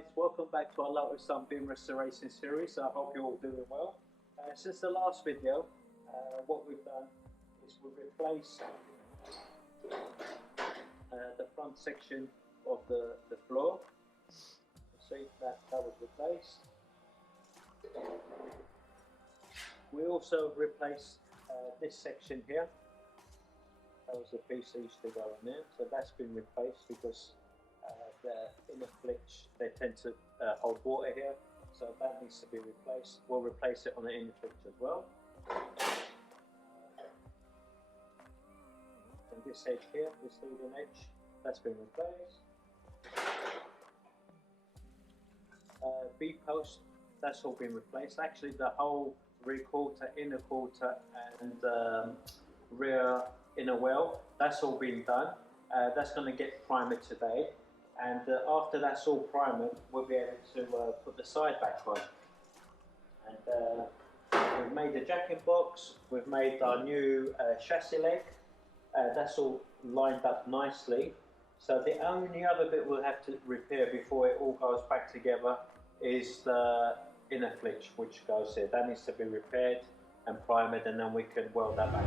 guys, welcome back to our Lotus Sunbeam restoration series. I hope you're all doing well. Since the last video, what we've done is we've replaced the front section of the floor. See, that was replaced. We also replaced this section here. That was the piece that used to go in there, so that's been replaced because the inner flitch, they tend to hold water here, so that needs to be replaced. We'll replace it on the inner flitch as well. And this edge here, this leading edge, that's been replaced. B-post, that's all been replaced. Actually, the whole rear quarter, inner quarter, and rear inner well, that's all been done. That's going to get primed today, and after that's all primed, we'll be able to put the side back on. And we've made the jacking box, we've made our new chassis leg, that's all lined up nicely. So the only other bit we'll have to repair before it all goes back together is the inner flitch, which goes here. That needs to be repaired and primed, and then we can weld that back.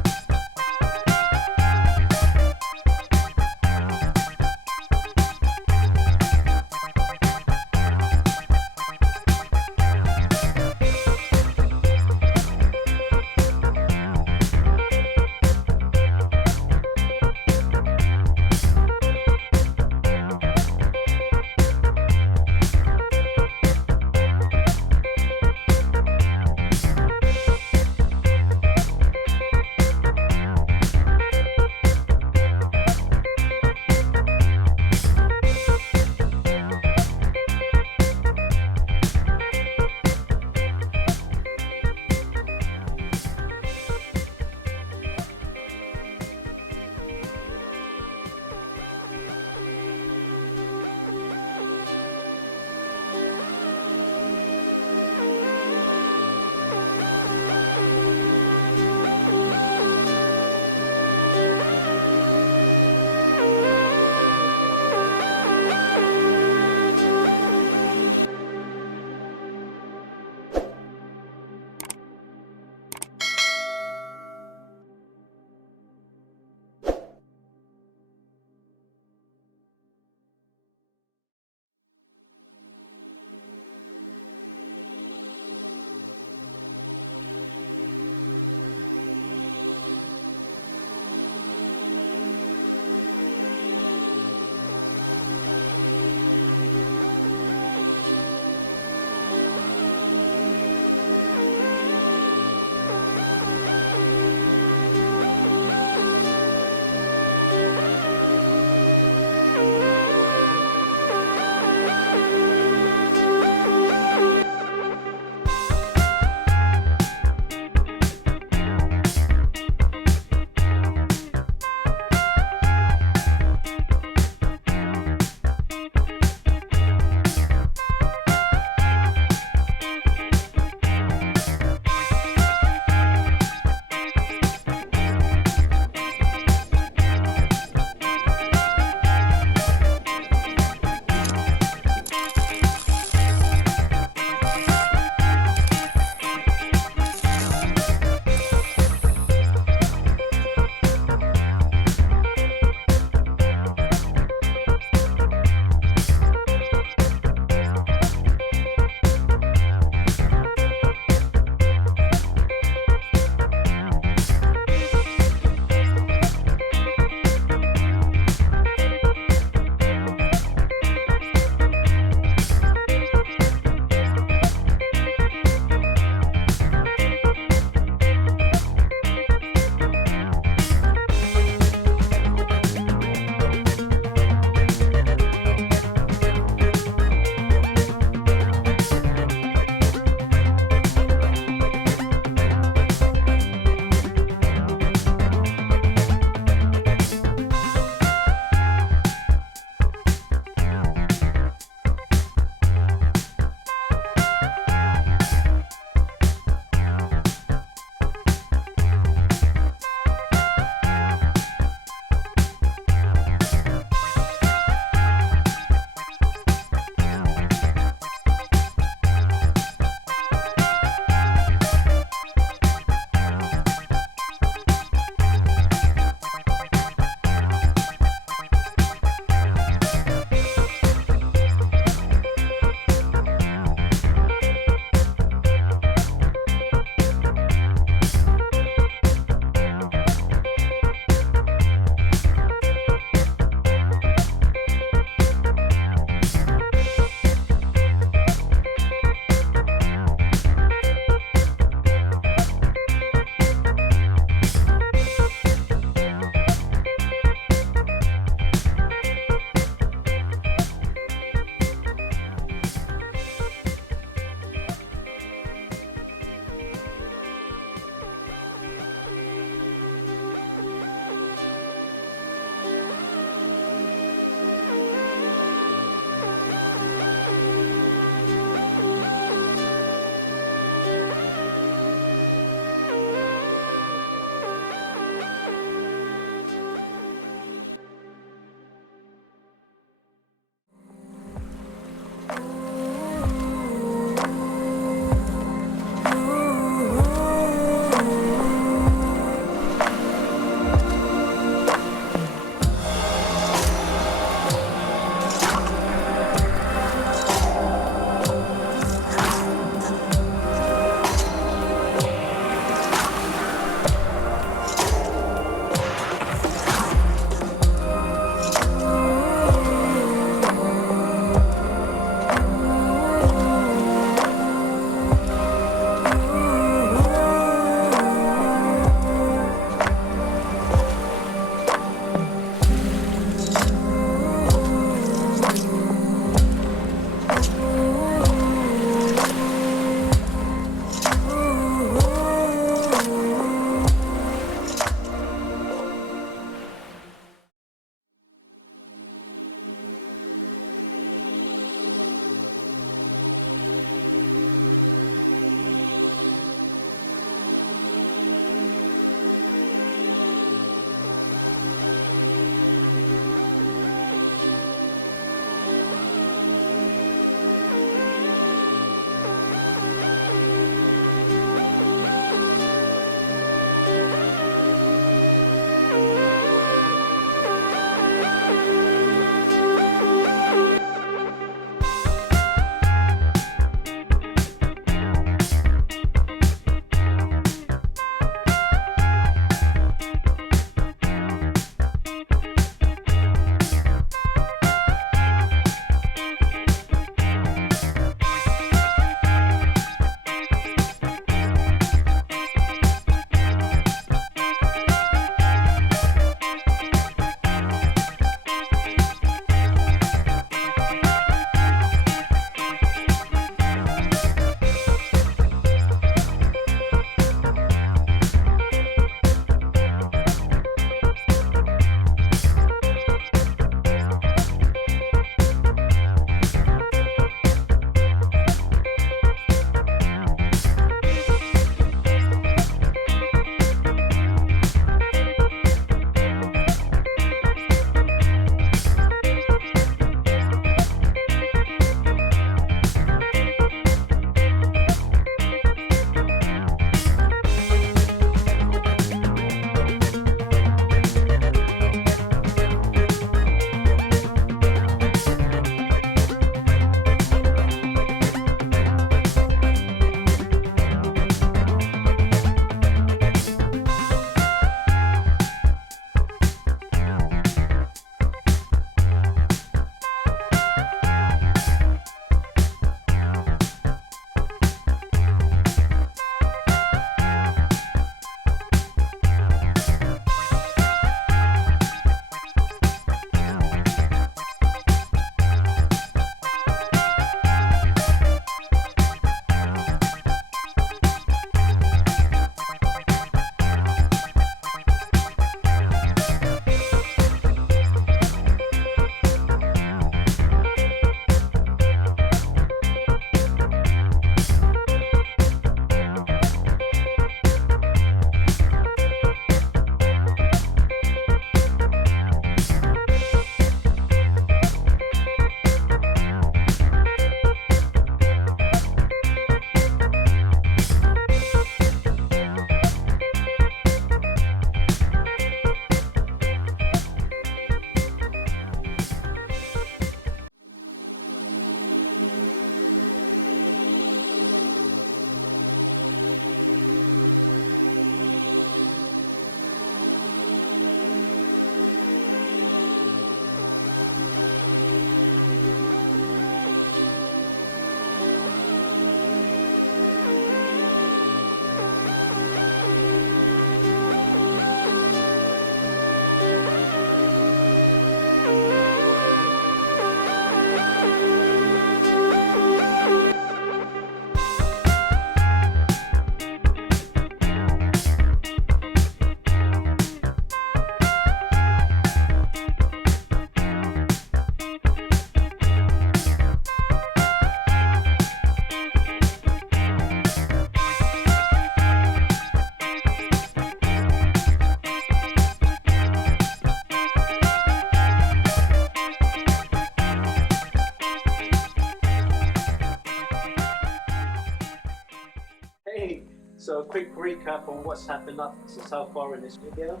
a quick recap on what's happened up to so far in this video.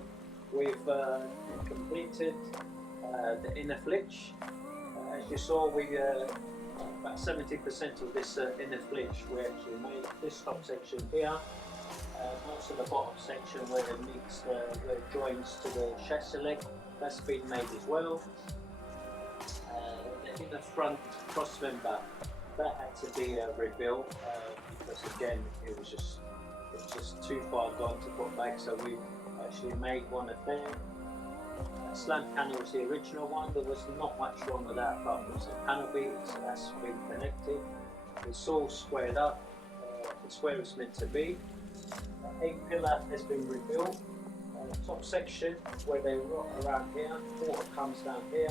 We've completed the inner flitch. As you saw, we about 70% of this inner flitch we actually made. This top section here, most of the bottom section where it meets where it joins to the chassis leg, that's been made as well. The inner front cross member, that had to be rebuilt because again it was just too far gone to put back, so we actually made one of them. Slant panel was the original one. There was not much wrong with that apart from some panel beads, so that's been connected. It's all squared up, it's where it's meant to be. A pillar has been rebuilt. Top section where they rot around here, water comes down here,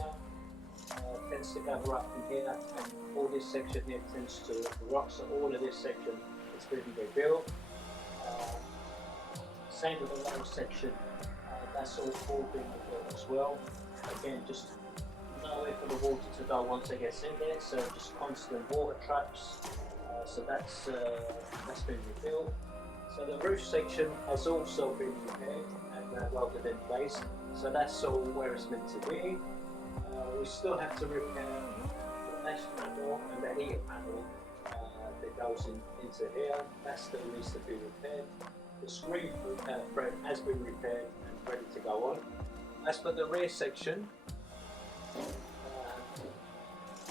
tends to gather up in here, and all this section here tends to rot, so all of this section has been rebuilt. Same with the lower section, that's all been rebuilt as well. Again, just nowhere for the water to go once it gets in there, so just constant water traps. So that's been rebuilt. So the roof section has also been repaired and welded in place. So that's all where it's meant to be. We still have to repair the mesh panel and the heater panel that goes into here. That still needs to be repaired. The screen frame has been repaired and ready to go on. As for the rear section,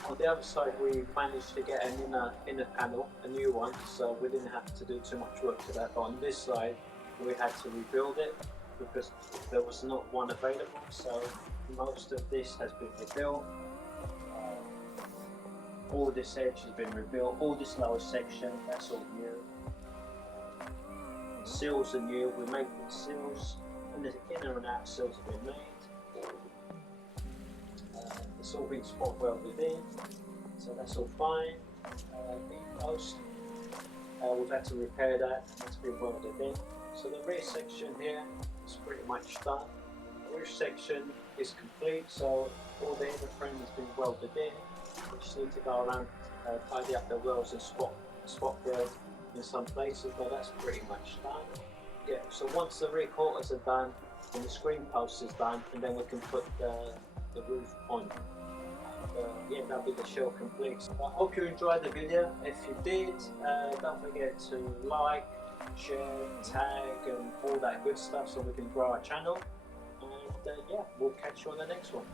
on the other side we managed to get an inner panel, a new one, so we didn't have to do too much work to that. But on this side we had to rebuild it because there was not one available, so most of this has been rebuilt. All this edge has been rebuilt, all this lower section, that's all new. Seals are new, we make the seals, and the inner and outer seals have been made. It's all been spot welded in, so that's all fine. The post, we've had to repair that, it's been welded in. So the rear section here is pretty much done. The roof section is complete, so all the inner frame has been welded in. We just need to go around, tidy up the welds and spot weld in some places, but that's pretty much done. Yeah, so once the rear quarters are done and the screen post is done, and then we can put the roof on. Yeah, that'll be the show complete. So I hope you enjoyed the video. If you did, don't forget to like, share, tag and all that good stuff so we can grow our channel. And yeah, we'll catch you on the next one.